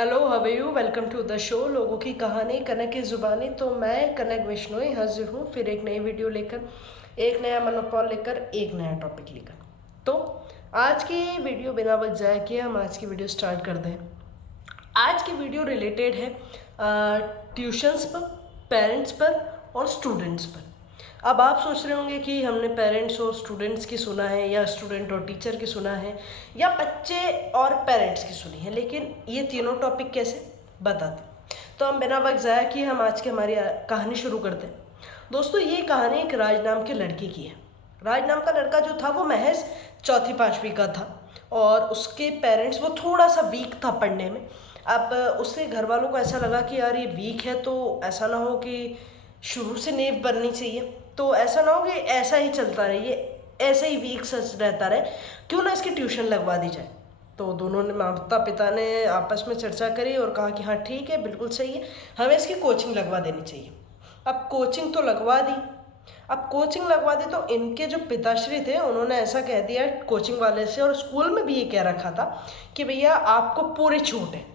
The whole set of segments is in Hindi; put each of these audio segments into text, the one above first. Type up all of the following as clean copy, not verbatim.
Hello, how are you? Welcome to the show लोगों की कहानी कनक की ज़ुबानी। तो मैं कनक बिश्नोई हाजिर हूँ फिर एक नई वीडियो लेकर, एक नया मनोपॉल लेकर, एक नया टॉपिक लेकर। तो आज की वीडियो बिना वक्त जाए किए हम आज की वीडियो स्टार्ट कर दें। आज की वीडियो रिलेटेड है ट्यूशन्स पर, पेरेंट्स पर और स्टूडेंट्स पर। अब आप सोच रहे होंगे कि हमने पेरेंट्स और स्टूडेंट्स की सुना है, या स्टूडेंट और टीचर की सुना है, या बच्चे और पेरेंट्स की सुनी है, लेकिन ये तीनों टॉपिक कैसे, बताते। तो हम बिना वक्त ज़ाया किए हम आज की हमारी कहानी शुरू करते हैं। दोस्तों, ये कहानी एक राज नाम के लड़के की है। राज नाम का लड़का जो था वो महज चौथी पाँचवीं का था, और उसके पेरेंट्स, वो थोड़ा सा वीक था पढ़ने में। अब उसके घर वालों को ऐसा लगा कि यार ये वीक है, तो ऐसा ना हो कि शुरू से नींव बननी चाहिए, तो ऐसा ना हो कि ऐसा ही चलता रहे, ये ऐसे ही वीक सच रहता रहे, क्यों ना इसकी ट्यूशन लगवा दी जाए। तो दोनों ने, माता पिता ने आपस में चर्चा करी और कहा कि हाँ ठीक है, बिल्कुल सही है, हमें इसकी कोचिंग लगवा देनी चाहिए। अब कोचिंग तो लगवा दी। अब कोचिंग लगवा दी तो इनके जो पिताश्री थे उन्होंने ऐसा कह दिया कोचिंग वाले से, और स्कूल में भी ये कह रखा था कि भैया आपको पूरी छूट है,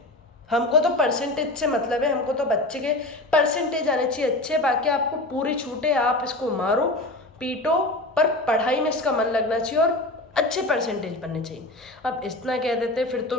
हमको तो परसेंटेज से मतलब है, हमको तो बच्चे के परसेंटेज आने चाहिए अच्छे, बाकी आपको पूरी छूट है, आप इसको मारो पीटो, पर पढ़ाई में इसका मन लगना चाहिए और अच्छे परसेंटेज बनने चाहिए। अब इतना कह देते फिर तो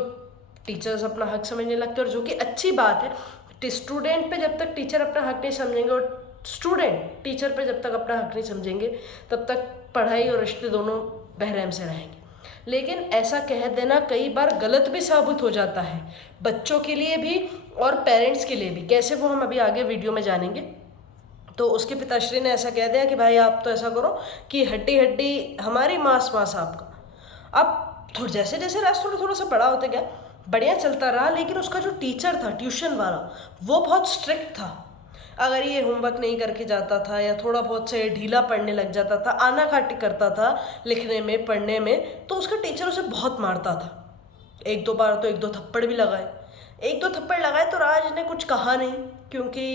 टीचर्स अपना हक समझने लगते, और जो कि अच्छी बात है। स्टूडेंट पे जब तक टीचर अपना हक नहीं समझेंगे, और स्टूडेंट टीचर पे जब तक अपना हक नहीं समझेंगे, तब तक पढ़ाई और रिश्ते दोनों बहरहम से रहेंगे। लेकिन ऐसा कह देना कई बार गलत भी साबित हो जाता है, बच्चों के लिए भी और पेरेंट्स के लिए भी। कैसे, वो हम अभी आगे वीडियो में जानेंगे। तो उसके पिताश्री ने ऐसा कह दिया कि भाई आप तो ऐसा करो कि हड्डी हड्डी हमारी, मांस मांस आपका। अब थोड़ा जैसे जैसे राज थोड़ा थोड़ा सा बड़ा होते गया, बढ़िया चलता रहा, लेकिन उसका जो टीचर था ट्यूशन वाला, वो बहुत स्ट्रिक्ट था। अगर ये होमवर्क नहीं करके जाता था, या थोड़ा बहुत से ढीला पढ़ने लग जाता था, आनाकानी करता था लिखने में पढ़ने में, तो उसका टीचर उसे बहुत मारता था। एक दो बार तो एक दो थप्पड़ भी लगाए। एक दो थप्पड़ लगाए तो राज ने कुछ कहा नहीं, क्योंकि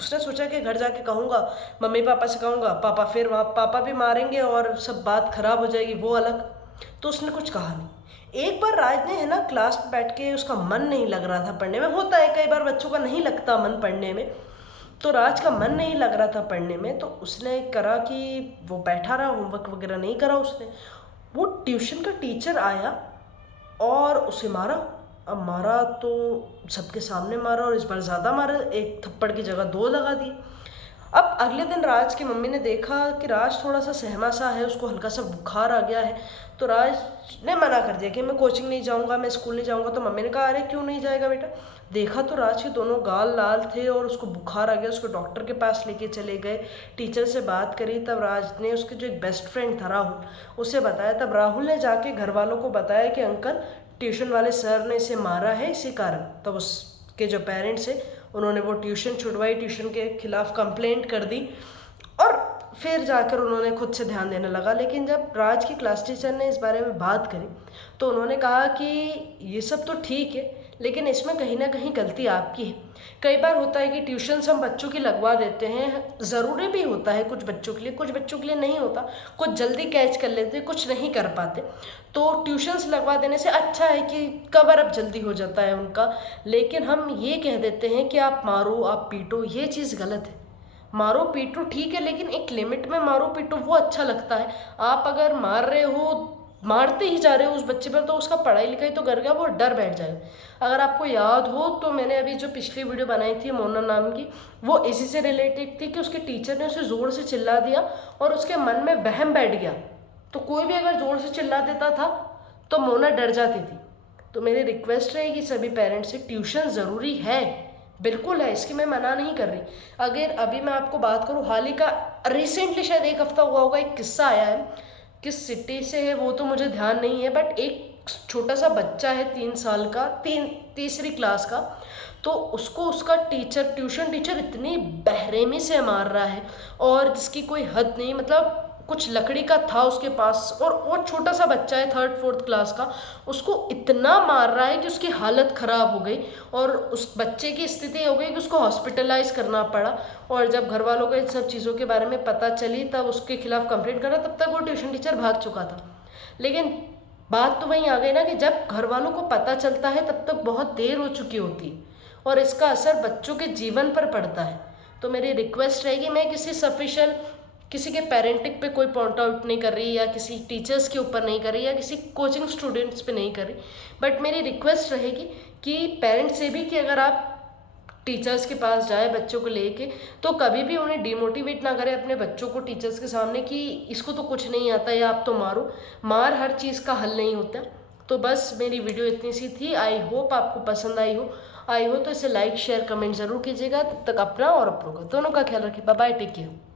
उसने सोचा कि घर जाके कहूँगा, मम्मी पापा से कहूँगा, पापा फिर वहाँ पापा भी मारेंगे और सब बात खराब हो जाएगी, वो अलग। तो उसने कुछ कहा नहीं। एक बार राज ने, है ना, क्लास में बैठ के, उसका मन नहीं लग रहा था पढ़ने में। होता है कई बार बच्चों का नहीं लगता मन पढ़ने में, तो राज का मन नहीं लग रहा था पढ़ने में, तो उसने करा कि वो बैठा रहा, होमवर्क वगैरह नहीं करा उसने। वो ट्यूशन का टीचर आया और उसे मारा। अब मारा तो सबके सामने मारा, और इस बार ज़्यादा मारा, एक थप्पड़ की जगह दो लगा दी। अब अगले दिन राज की मम्मी ने देखा कि राज थोड़ा सा सहमा सा है, उसको हल्का सा बुखार आ गया है। तो राज ने मना कर दिया कि मैं कोचिंग नहीं जाऊंगा, मैं स्कूल नहीं जाऊंगा। तो मम्मी ने कहा अरे क्यों नहीं जाएगा बेटा। देखा तो राज के दोनों गाल लाल थे और उसको बुखार आ गया। उसको डॉक्टर के पास लेके चले गए, टीचर से बात करी। तब राज ने उसके जो एक बेस्ट फ्रेंड था राहुल, उसे बताया। तब राहुल ने जाके घर वालों को बताया कि अंकल, ट्यूशन वाले सर ने इसे मारा है इसी कारण। तब उसके जो पेरेंट्स है उन्होंने वो ट्यूशन छुड़वाई, ट्यूशन के खिलाफ कंप्लेंट कर दी, और फिर जाकर उन्होंने खुद से ध्यान देने लगा। लेकिन जब राज की क्लास टीचर ने इस बारे में बात करी, तो उन्होंने कहा कि ये सब तो ठीक है, लेकिन इसमें कहीं ना कहीं गलती आपकी है। कई बार होता है कि ट्यूशन्स हम बच्चों की लगवा देते हैं, ज़रूरी भी होता है कुछ बच्चों के लिए, कुछ बच्चों के लिए नहीं होता, कुछ जल्दी कैच कर लेते, कुछ नहीं कर पाते। तो ट्यूशन्स लगवा देने से अच्छा है कि कवर अप जल्दी हो जाता है उनका। लेकिन हम ये कह देते हैं कि आप मारो, आप पीटो, ये चीज़ गलत है। मारो पीटो ठीक है, लेकिन एक लिमिट में मारो पीटो, वो अच्छा लगता है। आप अगर मार रहे हो, मारते ही जा रहे हो उस बच्चे पर, तो उसका पढ़ाई लिखाई तो कर गया, वो डर बैठ जाएगा। अगर आपको याद हो तो मैंने अभी जो पिछली वीडियो बनाई थी मोना नाम की, वो इसी से रिलेटेड थी कि उसके टीचर ने उसे ज़ोर से चिल्ला दिया और उसके मन में वहम बैठ गया। तो कोई भी अगर ज़ोर से चिल्ला देता था तो मोना डर जाती थी। तो मेरी रिक्वेस्ट रहेगी सभी पेरेंट्स से, ट्यूशन ज़रूरी है, बिल्कुल है, इसकी मैं मना नहीं कर रही। अगर अभी मैं आपको बात करूँ, हाल ही का, रिसेंटली शायद एक हफ्ता हुआ होगा, एक किस्सा आया है। किस सिटी से है वो तो मुझे ध्यान नहीं है, बट एक छोटा सा बच्चा है 3 साल का, तीसरी क्लास का। तो उसको उसका टीचर, ट्यूशन टीचर, इतनी बेरहमी से मार रहा है और जिसकी कोई हद नहीं। मतलब कुछ लकड़ी का था उसके पास, और वो छोटा सा बच्चा है 3rd-4th क्लास का, उसको इतना मार रहा है कि उसकी हालत ख़राब हो गई, और उस बच्चे की स्थिति हो गई कि उसको हॉस्पिटलाइज करना पड़ा। और जब घर वालों को इन सब चीज़ों के बारे में पता चली, तब उसके खिलाफ कंप्लेंट करा। तब तक वो ट्यूशन टीचर भाग चुका था। लेकिन बात तो वहीं आ गई ना कि जब घर वालों को पता चलता है तब तक बहुत देर हो चुकी होती है और इसका असर बच्चों के जीवन पर पड़ता है। तो मेरी रिक्वेस्ट रहेगी, मैं किसी के पेरेंटिंग पे कोई पॉइंट आउट नहीं कर रही या किसी टीचर्स के ऊपर नहीं कर रही या किसी कोचिंग स्टूडेंट्स पे नहीं कर रही, बट मेरी रिक्वेस्ट रहेगी कि पेरेंट्स से भी कि अगर आप टीचर्स के पास जाए बच्चों को लेके तो कभी भी उन्हें डिमोटिवेट ना करें अपने बच्चों को टीचर्स के सामने कि इसको तो कुछ नहीं आता या आप तो मारो। मार हर चीज़ का हल नहीं होता। तो बस मेरी वीडियो इतनी सी थी। आई होप आपको पसंद आई हो तो इसे लाइक शेयर कमेंट ज़रूर कीजिएगा। तब तक अपना और अपनों का दोनों का ख्याल रखिए। Bye bye, take care.